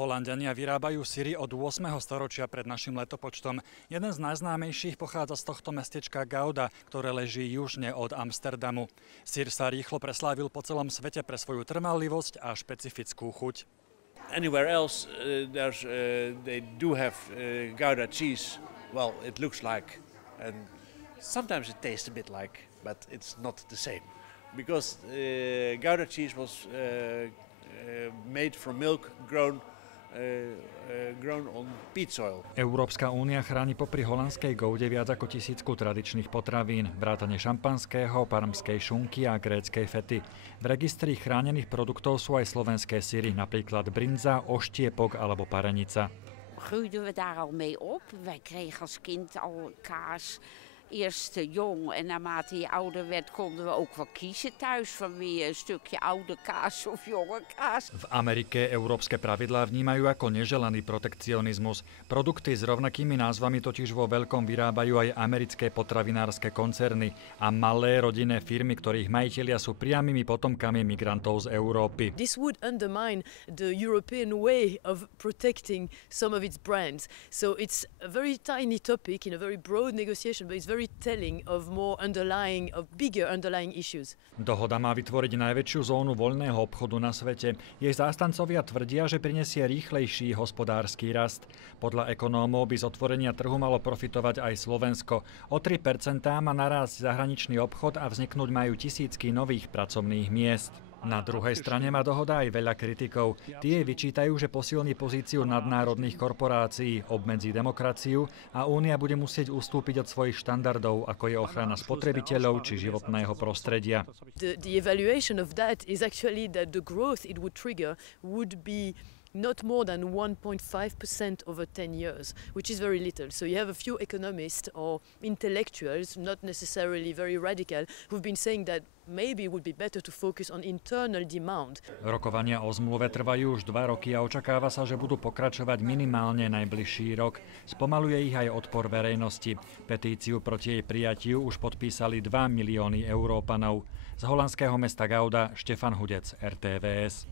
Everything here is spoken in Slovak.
Holanďania vyrábajú syry od 8. storočia pred našim letopočtom. Jeden z najznámejších pochádza z tohto mestečka Gouda, ktoré leží južne od Amsterdamu. Syr sa rýchlo preslávil po celom svete pre svoju trvanlivosť a špecifickú chuť. Anywhere else, they do have Gouda cheese. Well, it looks like, and sometimes it tastes a bit like, but it's not the same. Because Gouda cheese was made from milk grown on peat soil. Európska únia chráni popri holandskej Goude viac ako 1000 tradičných potravín, vrátane šampanského, parmskej šunky a gréckej fety. V registri chránených produktov sú aj slovenské syry, napríklad brinza, oštiepok alebo parenica. Groeiden we daar al mee op. Wij kregen als kind al kaas. Eerst jong en naarmate je ouder werd konden we ook wel kiezen thuis van wie een stukje oude kaas of jonge kaas. V Amerike európske pravidlá vnímajú ako neželaný protekcionizmus. Produkty s rovnakými názvami totiž vo veľkom vyrábajú aj americké potravinárske koncerny a malé rodinné firmy, ktorých majitelia sú priamymi potomkami migrantov z Európy. This would undermine the European way of protecting some of its brands. So it's a very tiny topic in a very broad negotiation, but it's very telling of bigger underlying issues. Dohoda má vytvoriť najväčšiu zónu voľného obchodu na svete. Jej zástancovia tvrdia, že prinesie rýchlejší hospodársky rast. Podľa ekonómov by z otvorenia trhu malo profitovať aj Slovensko. O 3% má narásť zahraničný obchod a vzniknúť majú tisícky nových pracovných miest. Na druhej strane má dohoda aj veľa kritikov. Tie vyčítajú, že posilní pozíciu nadnárodných korporácií, obmedzí demokraciu a Únia bude musieť ustúpiť od svojich štandardov, ako je ochrana spotrebiteľov či životného prostredia. The evaluation of that is actually that the growth it would trigger would be not more than 1.5% over 10 years, which is very little. So you have a few economists or intellectuals, not necessarily very radical, who've been saying that maybe it would be better to focus on internal demand. Rokovania o zmluve trvajú už 2 roky a očakáva sa, že budú pokračovať minimálne najbližší rok. Spomaluje ich aj odpor verejnosti. Petíciu proti jej prijatiu už podpísali 2 milióny Európanov. Z holandského mesta Gouda Štefan Hudec, RTVS.